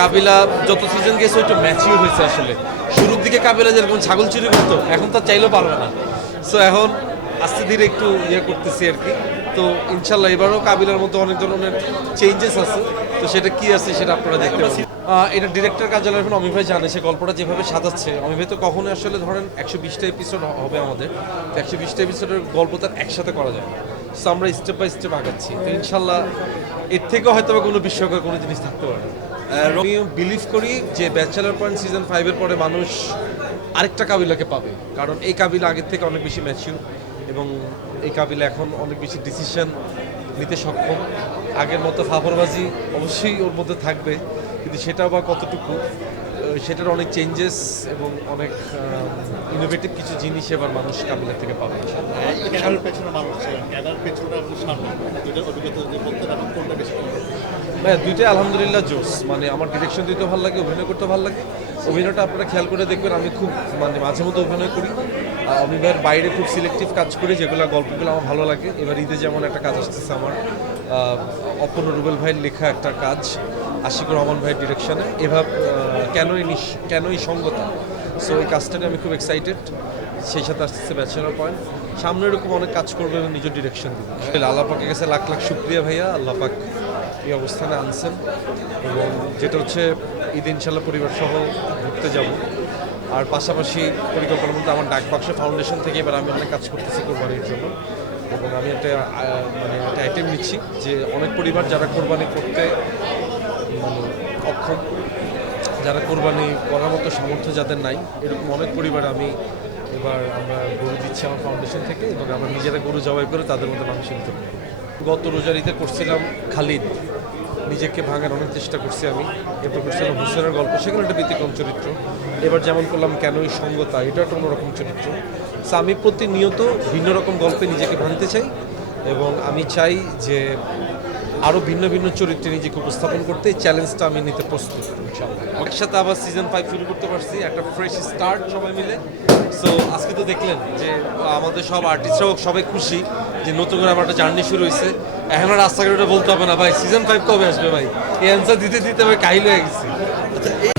কাবিলা যত সিজন গেছে একটু ম্যাচিও হয়েছে আসলে। শুরুর দিকে কাবিলা যেরকম ছাগল চুরি করতো এখন তো চাইলেও পারবে না। সো এখন আস্তে ধীরে একটু ইয়ে করতেছি আর কি। তো ইনশাল্লাহ এবারও কাবিলার মতো অনেক ধরনের চেঞ্জেস আছে। তো সেটা কি আছে সেটা আপনারা দেখতে আহ, এটা ডিরেক্টর কার্যালয় এখন অমি ভাই জানে সে গল্পটা যেভাবে সাজাচ্ছে। অমি ভাই তো কখনোই আসলে ধরেন একশো বিশটা এপিসোড হবে আমাদের। তো একশো বিশটা এপিসোডের গল্প তার একসাথে করা যায় সো আমরা স্টেপ বাই স্টেপ আগাচ্ছি। তো ইনশাল্লাহ এর থেকেও হয়তো কোনো বিস্ময়কর কোনো জিনিস থাকতে পারে আমি বিলিভ করি যে ব্যাচেলার পয়েন্ট সিজন ফাইভের পরে মানুষ আরেকটা কাবিলাকে পাবে। কারণ এই কাবিলা আগের থেকে অনেক বেশি ম্যাচিউর এবং এই কাবিলা এখন অনেক বেশি ডিসিশন নিতে সক্ষম। আগের মতো ফাফরবাজি অবশ্যই ওর মধ্যে থাকবে, কিন্তু সেটা বা কতটুকু? সেটার অনেক চেঞ্জেস এবং অনেক ইনোভেটিভ কিছু জিনিস এবার মানুষ কাবিলা থেকে পাবে? হ্যাঁ দুইটাই আলহামদুলিল্লাহ জোস মানে আমার ডিরেকশন দিতে ভালো লাগে অভিনয় করতে ভালো লাগে। অভিনয়টা আপনারা খেয়াল করে দেখবেন আমি খুব মানে মাঝে মধ্যে অভিনয় করি। ভাইয়ের বাইরে খুব সিলেক্টিভ কাজ করি যেগুলো গল্পগুলো আমার ভালো লাগে। এবার ঈদে যেমন একটা কাজ আসতেছে আমার আহ, অপর্ণ রুবেল ভাইয়ের লেখা একটা কাজ। আশিকুর রহমান ভাইয়ের ডিরেকশনে এভাবে কেনই কেনই সঙ্গতা? সো এই কাজটা আমি খুব এক্সাইটেড সেই সাথে আসতেছে ব্যাচেলার পয়েন্ট সামনে এরকম অনেক কাজ করবে এবং নিজের ডিরেকশন দিবে। আল্লাহ পাকের কাছে লাখ লাখ শুক্রিয়া ভাইয়া। আল্লাহ পাক এই অবস্থানে আনছেন। এবং যেটা হচ্ছে, ঈদ ইনশাল্লাহ পরিবার সহ ঘুরতে যাব। আর পাশাপাশি পরিকল্পনার মধ্যে আমার ডাকবাক্স ফাউন্ডেশন থেকে এবার আমি অনেক কাজ করতেছি কোরবানির জন্য। এবং আমি একটা মানে একটা আইটেম নিচ্ছি যে অনেক পরিবার যারা কোরবানি করতে যারা কোরবানি করার মতো সামর্থ্য যাদের নাই, এরকম অনেক পরিবার আমি এবার আমরা গরু দিচ্ছি আমার ফাউন্ডেশন থেকে এবং আমরা নিজেরা গরু জবাই করে তাদের মধ্যে দিতে পারি। গত রোজারিতে করছিলাম খালিদ। নিজেকে ভাঙার অনেক চেষ্টা করছি আমি। এরপর করছিলাম হুসেনের গল্প। সেখানে একটা ব্যতিক্রম চরিত্র। এবার যেমন করলাম কেনই সঙ্গতা? এটা একটা অন্যরকম চরিত্র। So, আমি প্রতিনিয়ত ভিন্ন রকম গল্পে নিজেকে ভাঙতে চাই এবং আমি চাই যে আরও ভিন্ন ভিন্ন চরিত্রে নিজেকে উপস্থাপন করতে চ্যালেঞ্জটা আমি নিতে প্রস্তুত একসাথে আবার সিজন ফাইভ শুরু করতে পারছি, একটা ফ্রেশ স্টার্ট সবাই মিলে। সো আজকে তো দেখলেন যে আমাদের সব আর্টিস্টরাও সবাই খুশি যে নতুন করে আমার একটা জার্নি শুরু হয়েছে। এখন আর রাস্তাঘাটে বলতে হবে না, ভাই। সিজন ফাইভ কবে আসবে, ভাই? এই অ্যান্সার দিতে দিতে ভাই কাহিল হয়ে গেছি। আচ্ছা